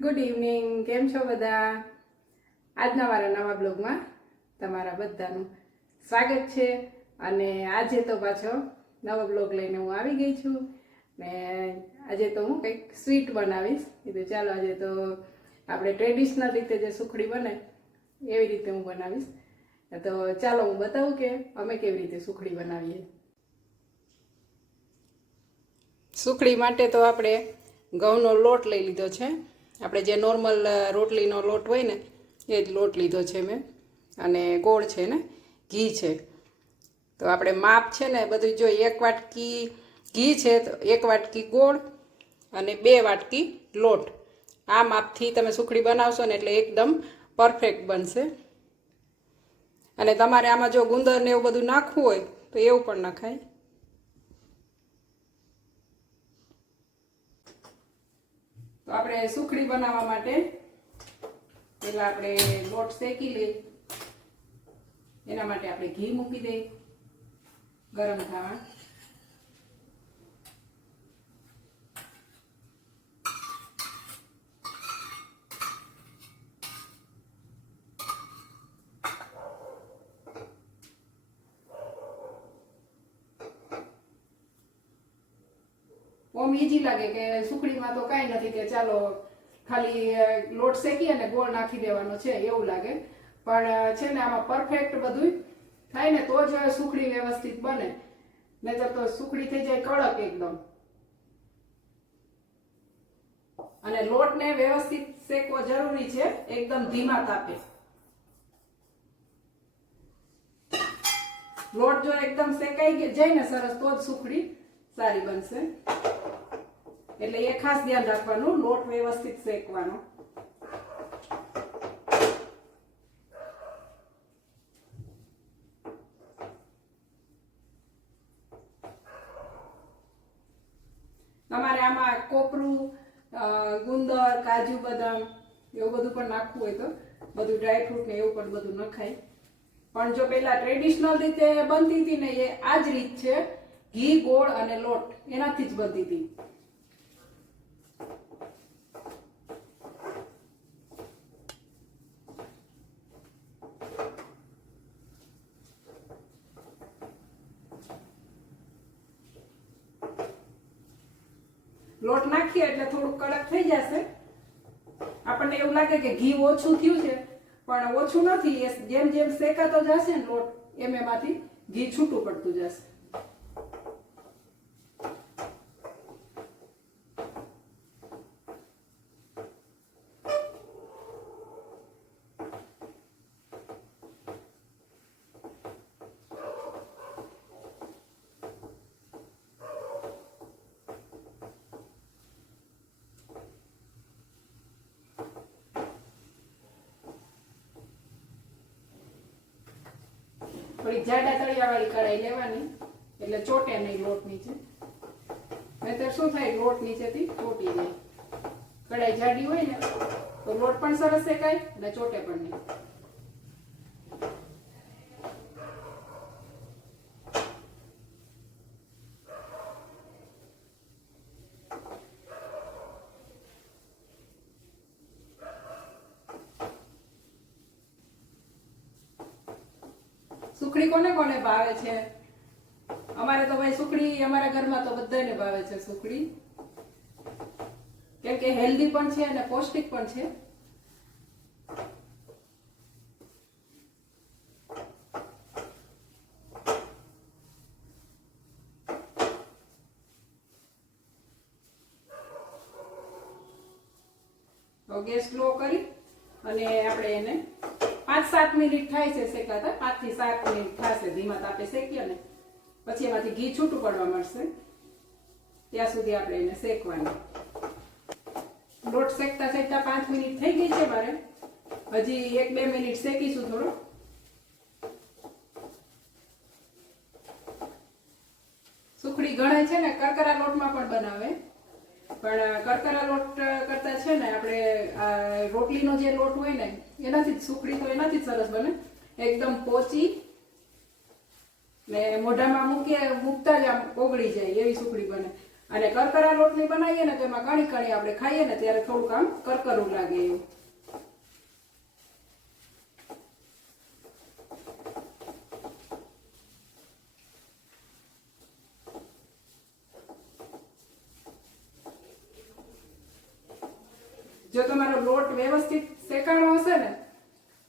Good evening કેમ છો બધા? આજના મારા નવા બ્લોગમાં તમારા બધાનું સ્વાગત છે અને આજે તો પાછો નવો બ્લોગ લઈને હું આવી ગઈ છું ને આજે તો હું કંઈક સ્વીટ બનાવીશ. કીધું ચાલો આજે તો આપણે ટ્રેડિશનલ રીતે જે સુખડી બને એવી રીતે હું બનાવીશ. તો ચાલો હું બતાવું કે અમે કેવી રીતે સુખડી બનાવીએ. સુખડી માટે તો આપણે ઘઉંનો લોટ લઈ લીધો છે. આપણે જે નોર્મલ રોટલીનો લોટ હોય ને, એ જ લોટ લીધો છે મેં. અને ગોળ છે ને, ઘી છે. તો આપણે માપ છે ને બધું જો એક વાટકી ઘી છે, તો એક વાટકી ગોળ અને બે વાટકી લોટ. આ માપથી તમે સુખડી બનાવશો ને, એટલે એકદમ પરફેક્ટ બનશે. અને તમારે આમાં જો ગુંદર ને એવું બધું નાખવું હોય, તો એવું પણ નખાય. તો આપણે સુખડી બનાવવા માટે પહેલાં આપણે લોટ શેકી લઈએ. એના માટે આપણે ઘી મૂકી દઈએ ગરમ થવા. ઓમ ઈજી લાગે કે સુખડીમાં તો કાંઈ નથી કે ચાલો ખાલી લોટ શેકી અને ગોળ નાખી દેવાનો છે, એવું લાગે. પણ છે ને આમાં પરફેક્ટ બધું થાય ને તો જ સુખડી વ્યવસ્થિત બને. નહીતર તો સુખડી થઈ જાય કડક એકદમ. અને લોટને વ્યવસ્થિત શેકવો જરૂરી છે, એકદમ ધીમા તાપે. લોટ જો એકદમ શેકાઈ જાય ને સરસ તો જ સુખડી સારી બનશે. એટલે એ ખાસ ધ્યાન રાખવાનું, લોટ વ્યવસ્થિત શેકવાનો. તમારે આમાં કોપરું ગુંદર, કાજુ, બદામ એવું બધું પણ નાખવું હોય તો બધું ડ્રાયફ્રૂટ ને એવું પણ બધું નખાય. પણ જો પેલા ટ્રેડિશનલ રીતે બનતી હતી ને એ આ જ રીત છે, ઘી, ગોળ અને લોટ. એનાથી જ બનતી હતી લોટ નાખીએ એટલે થોડુંક કડક થઈ જશે આપણને એવું લાગે કે ઘી ઓછું થયું છે, પણ ઓછું નથી જેમ જેમ શેકાતો જશે ને લોટ, એમ એમાંથી ઘી છૂટું પડતું જશે. થોડી જાડા તળિયાવાળી કઢાઈ લેવાની. એટલે ચોટે નહીં લોટ નીચે. નહીતર શું થાય? લોટ નીચેથી ચોટી જાય. કઢાઈ જાડી હોય ને, તો લોટ પણ સરસ શેકાય અને ચોટે પણ નહીં. સુખડી કોને કોને ભાવે છે? અમારે તો ભાઈ સુખડી, અમારા ઘરમાં તો બધાને ભાવે છે સુખડી. કેમ કે હેલ્ધી પણ છે અને પૌષ્ટિક પણ છે. ગેસ સ્લો કરી અને આપણે એને પાંચ સાત મિનિટ થાય છે શેકાતા પાંચથી સાત મિનિટ થશે ધીમા તાપે શેકીએ ને. પછી એમાંથી ઘી છૂટું પડવા મળશે. ત્યાં સુધી આપણે એને શેકવાનું. લોટ શેકતા શેકતા પાંચ મિનિટ થઈ ગઈ છે મારે. હજી એક બે મિનિટ શેકીશું થોડું. સુખડી ગણે છે ને, કરકરા લોટમાં પણ બનાવે. પણ કરકરા લોટ કરતા છે ને, આપણે રોટલીનો જે લોટ હોય ને, એનાથી જ સુખડી તો એનાથી જ સરસ બને. એકદમ પોચી ને મોઢામાં મૂકીએ, મૂકતા જ આમ ઓગળી જાય, એવી સુખડી બને. અને કરકરા લોટની બનાવીએ ને, તો એમાં કણી કણી આપણે ખાઈએ ને, ત્યારે થોડુંક આમ કરકરું લાગે એવું. જો તમારો લોટ વ્યવસ્થિત શેકાણો હશે ને,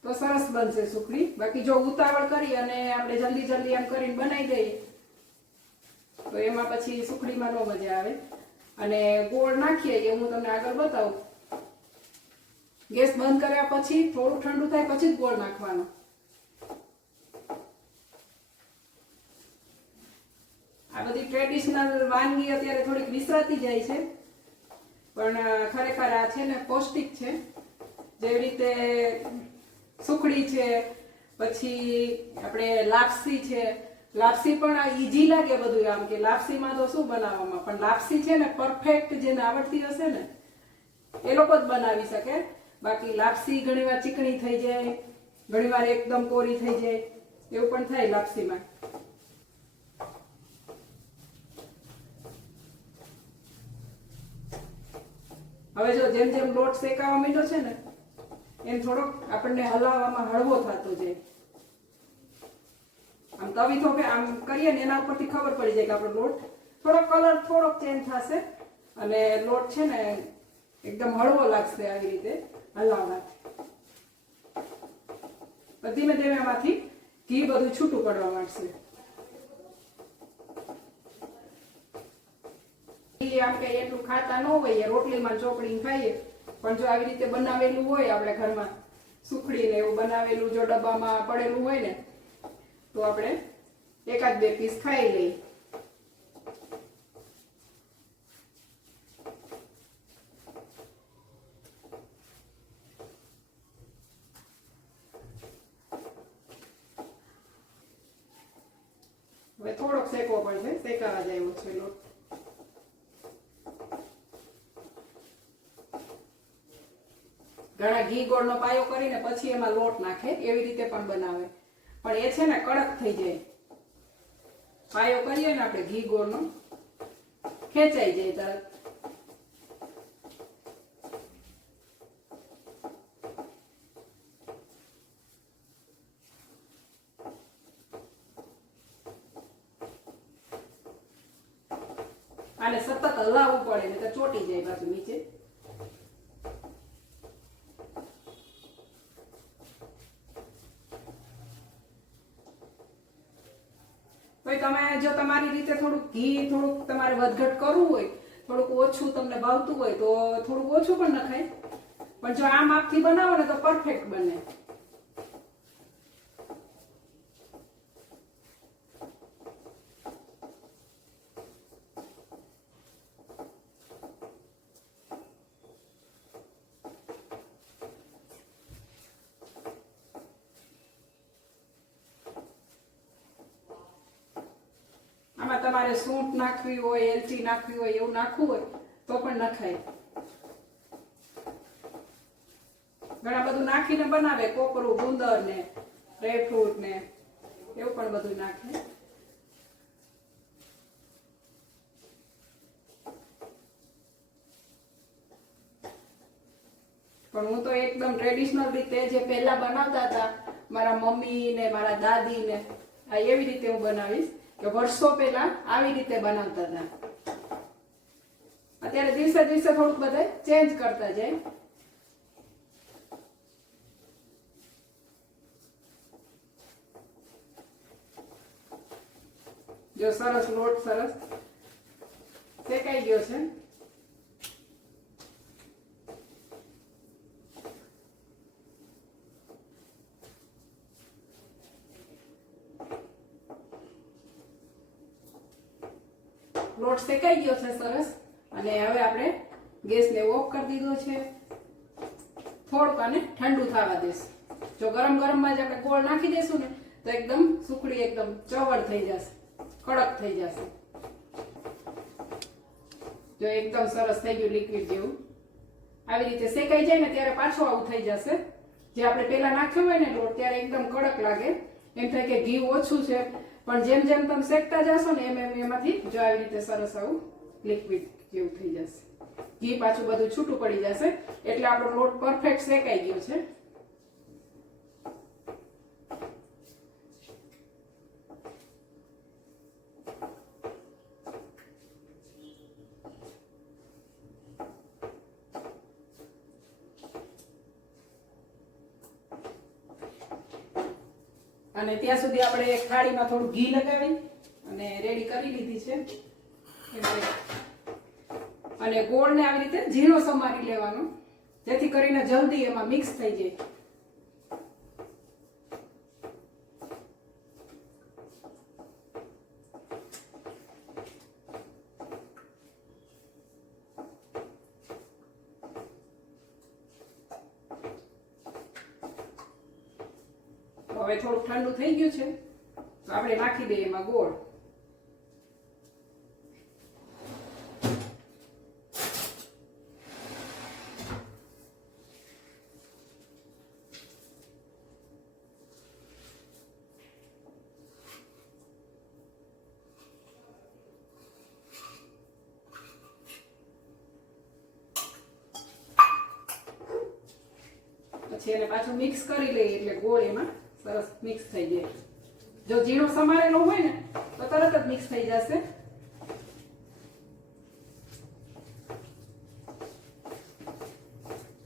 તો સરસ બનશે સુખડી. બાકી જો ઉતાવળ કરી અને આપણે જલ્દી જલ્દી એમ કરીને બનાવી દઈએ, તો એમાં પછી સુખડીમાં ન મજા આવે. અને ગોળ નાખીએ, એ હું તમને આગળ બતાવું. ગેસ બંધ કર્યા પછી થોડું ઠંડુ થાય પછી જ ગોળ નાખવાનો. આ બધી ટ્રેડિશનલ વાનગી અત્યારે થોડીક વિસરાતી જાય છે. પણ ખરેખર આ છે ને પૌષ્ટિક છે. જેવી રીતે સુખડી છે, પછી આપણે લાપસી છે. લાપસી પણ ઈઝી લાગે બધું આમ કે લાપસીમાં તો શું બનાવવામાં? પણ લાપસી છે ને પરફેક્ટ જેને આવડતી હશે ને, એ લોકો જ બનાવી શકે. બાકી લાપસી ઘણીવાર ચીકણી થઈ જાય, ઘણીવાર એકદમ કોરી થઈ જાય. એવું પણ થાય લાપસીમાં. હવે જો જેમ જેમ લોટ શેકાવા માંડ્યો છે ને, એમ થોડોક આપણને હલાવવામાં હળવો થતો જાય. આમ તવી થોકે આમ કરીએ ને એના ઉપરથી ખબર પડી જાય કે આપણો લોટ થોડોક કલર થોડોક ચેન્જ થશે અને લોટ છે ને એકદમ હળવો લાગશે આવી રીતે હલાવવાથી. ધીમે ધીમે એમાંથી ઘી બધું છૂટું પડવા માંડશે. ઘી આપણે, એટલું ખાતા ન હોઈએ, રોટલીમાં ચોપડીને ખાઈએ. પણ જો આવી રીતે બનાવેલું હોય આપણે ઘરમાં, સુખડીને એવું બનાવેલું, જો ડબ્બામાં પડેલું હોય ને, તો આપણે એકાદ બે પીસ ખાઈ લઈએ. થોડોક શેકવો પડશે, શેકાવા જાય એવું છે, લોટ. ઘી ગોળનો પાયો કરીને પછી એમાં લોટ નાખે, એવી રીતે પણ બનાવે. પણ એ છે ને કડક થઈ જાય. પાયો કરીએ ને આપણે ઘી ગોળનો, ખેંચાઈ જાય તરત. આને સતત હલાવવું પડે ને તો ચોટી જાય પાછું નીચે ભાઈ તમે જો તમારી રીતે ઘી થોડુંક તમારે વધઘટ કરવું હોય, થોડુંક ઓછું તમને ભાવતું હોય તો થોડુંક ઓછું પણ નખાય. પણ જો આ માપથી બનાવો ને તો પરફેક્ટ બને આમાં તમારે સૂંઠ નાખવી હોય એલચી નાખવી હોય, એવું નાખવું હોય, તો પણ નખાય ઘણા બધું નાખીને બનાવે, કોપરું, ગુંદર ને ડ્રાયફ્રૂટ ને, એવું પણ બધું નાખે. પણ હું તો એકદમ ટ્રેડિશનલ રીતે જે પહેલા બનાવતા હતા, મારા મમ્મી ને, મારા દાદી ને, આ એવી રીતે હું બનાવીશ. કે વર્ષો પહેલા આવી રીતે બનાવતા હતા. અત્યારે દિવસે દિવસે થોડુંક બધા ચેન્જ કરતા જાય. જો સરસ લોટ સરસ શેકાઈ ગયો છે. લોટ શેકાઈ ગયો છે સરસ. અને હવે આપણે ગેસને ઓફ કરી દીધો છે. થોડુંક આને ઠંડુ થવા દેશું જો ગરમ ગરમમાં જ આપણે ગોળ નાખી દઈશું ને, તો એકદમ સુખડી, એકદમ ચવડ થઈ જશે. કડક થઈ જશે. જો એકદમ સરસ થઈ ગયું લિક્વિડ જેવું. આવી રીતે શેકાઈ જાય ને, ત્યારે પાછો આવું થઈ જશે. જે આપણે પહેલા નાખ્યો હોય ને, લોટ, ત્યારે એકદમ કડક લાગે. એમ થાય કે ઘી ઓછું છે. પણ જેમ જેમ તમે શેકતા જશો ને એમ એમ એમાંથી જો આવી રીતે સરસ આવું લિક્વિડ જેવું થઈ જશે. ઘી પાછું બધું છૂટું પડી જશે. એટલે આપણો લોટ પરફેક્ટ શેકાઈ ગયો છે. અને ત્યાં સુધી આપણે એક થાળીમાં થોડું ઘી લગાવી અને રેડી કરી લીધી છે. અને ગોળને આવી રીતે ઝીણો સમારી લેવાનો, જેથી કરીને જલ્દી એમાં મિક્સ થઈ જાય. હવે થોડુંક ઠંડુ થઈ ગયું છે, તો આપણે નાખી દઈએ એમાં ગોળ. પછી એને પાછું મિક્સ કરી લઈએ એટલે ગોળ એમાં સરસ મિક્સ થઈ જાય. જો જીરું સમારેલું હોય ને, તો તરત જ મિક્સ થઈ જશે.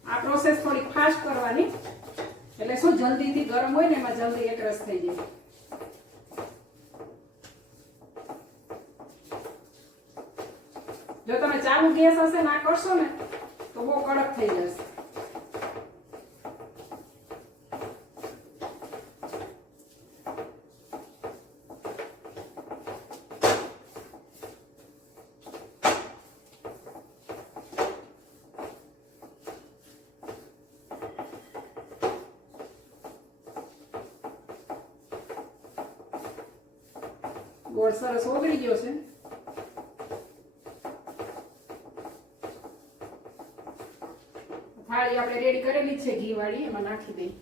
આ પ્રોસેસ થોડી ફાસ્ટ કરવાની. એટલે શું, જલ્દીથી ગરમ હોય ને, એમાં જલ્દી એક રસ થઈ જાય. જો તમે ચાલુ ગેસ હશે ના કરશો ને, તો બહુ કડક થઈ જશે. ગોળ સરસ ઓગળી ગયો છે થાળી આપણે રેડી કરેલી છે ઘી વાળી એમાં નાખી દઈ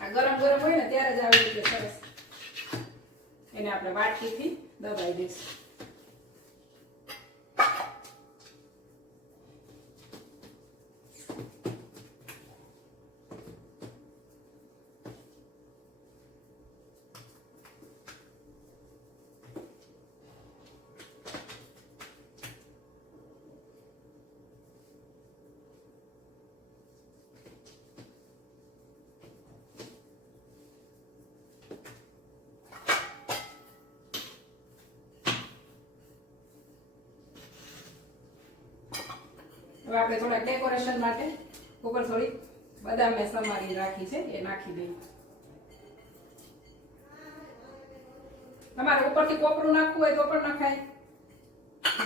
આ ગરમ ગરમ હોય ને ત્યારે જ આવી રીતે સરસ. એને આપણે વાટકીથી દબાઈ દઈશું. હવે આપણે થોડા ડેકોરેશન માટે ઉપર થોડી બદામ મેં સમારી રાખી છે, એ નાખી દઈએ. તમારે ઉપરથી કોપરું નાખવું હોય તો પણ નખાય.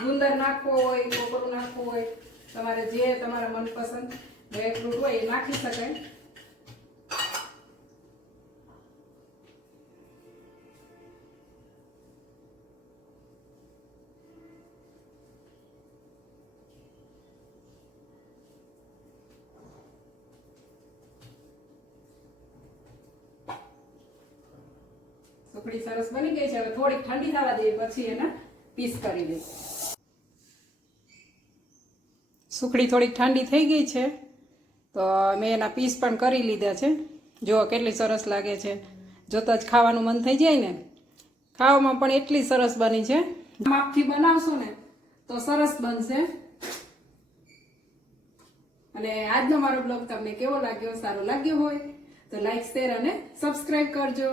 ગુંદર નાખવો હોય, કોપરું નાખવું હોય. તમારે જે તમારા મનપસંદ ડ્રાયફ્રૂટ હોય એ નાખી શકાય. થોડીક ઠંડી થવા દઈએ, પછી એને પીસ કરી દઈએ. સુખડી થોડીક ઠંડી થઈ ગઈ છે, તો મેં એના પીસ પણ કરી લીધા છે. જુઓ કેટલી સરસ લાગે છે. જોતાં જ ખાવાનું મન થઈ જાય ને. ખાવામાં પણ એટલી સરસ બની છે. માપથી બનાવશો ને, તો સરસ બનશે. અને આજનો મારો બ્લોગ તમને કેવો લાગ્યો, સારો લાગ્યો હોય, તો લાઈક, શેર અને સબસ્ક્રાઈબ કરજો.